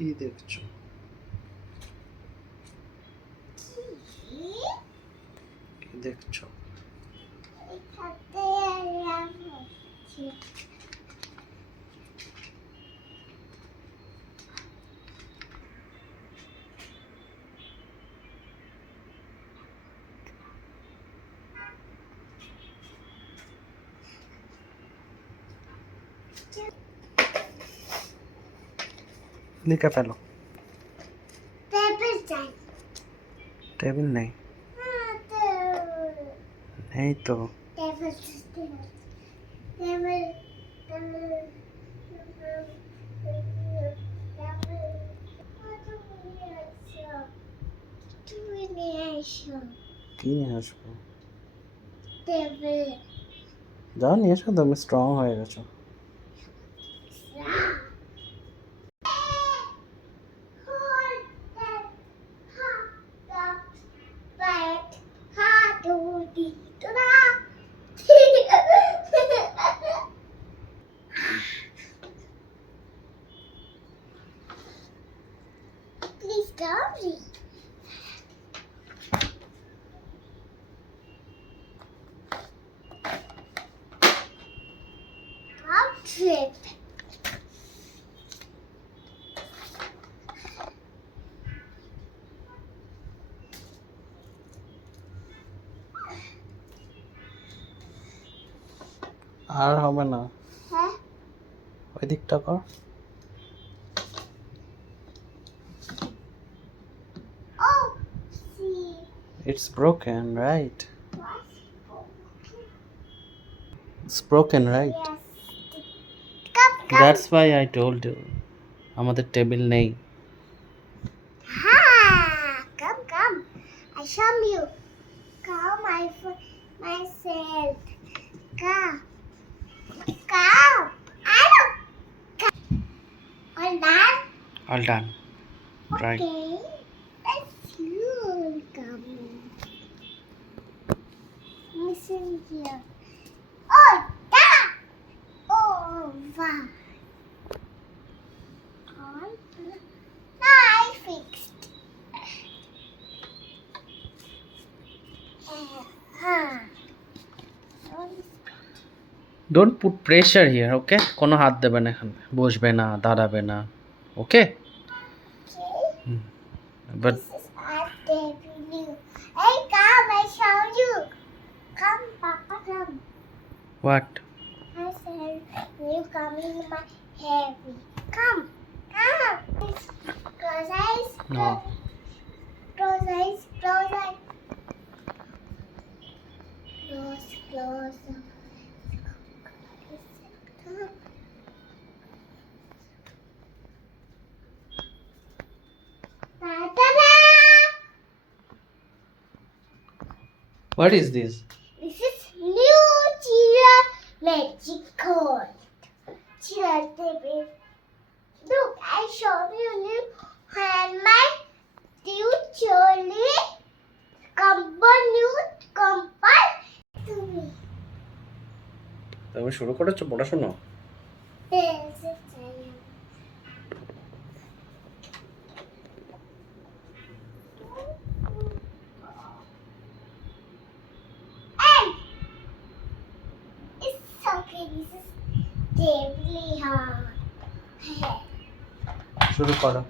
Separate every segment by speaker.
Speaker 1: কি দেখছ? কি দেখছ?
Speaker 2: আরাম হচ্ছে
Speaker 1: লিখে ফেলো
Speaker 2: টেবিল
Speaker 1: নেই নেই তো কি নিয়ে আসব যাও নিয়ে এসো তুমি স্ট্রং হয়ে গেছো
Speaker 2: trip.
Speaker 1: আর হবে না।
Speaker 2: হ্যাঁ?
Speaker 1: ওই দিকটা কর।
Speaker 2: Oh, see. It's broken right
Speaker 1: That's why I told you আমাদের টেবিল নেই
Speaker 2: Ha! Come, come. I show you. Come, my f- myself. Come. Come. I don't. Come. All done?
Speaker 1: All done right
Speaker 2: Okay. Let's you come. Listen here. Oh, done. Oh, wow. Now I fixed.
Speaker 1: Don't put pressure here okay কোনো হাত দেবে না এখানে। বসবে না দাঁড়াবে না
Speaker 2: okay.
Speaker 1: But
Speaker 2: This come in my heavy. Come, come. Close eyes.
Speaker 1: No.
Speaker 2: Close eyes. Close eyes. Close, close.
Speaker 1: What is this?
Speaker 2: This is New Cheer Magic Cord. Cheetah baby. Look, I showed you new hand my new Charlie company new company me.
Speaker 1: তুমি শুরু করেছ পড়াশোনা
Speaker 2: This is China. Hey! It's okay, this is terribly hard.
Speaker 1: শুরু করো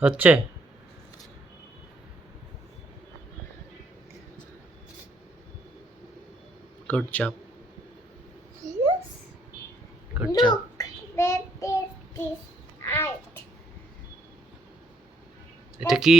Speaker 1: হচ্ছে good job.
Speaker 2: Yes.
Speaker 1: Good Look, job.
Speaker 2: Look, there is this art.
Speaker 1: এটা কি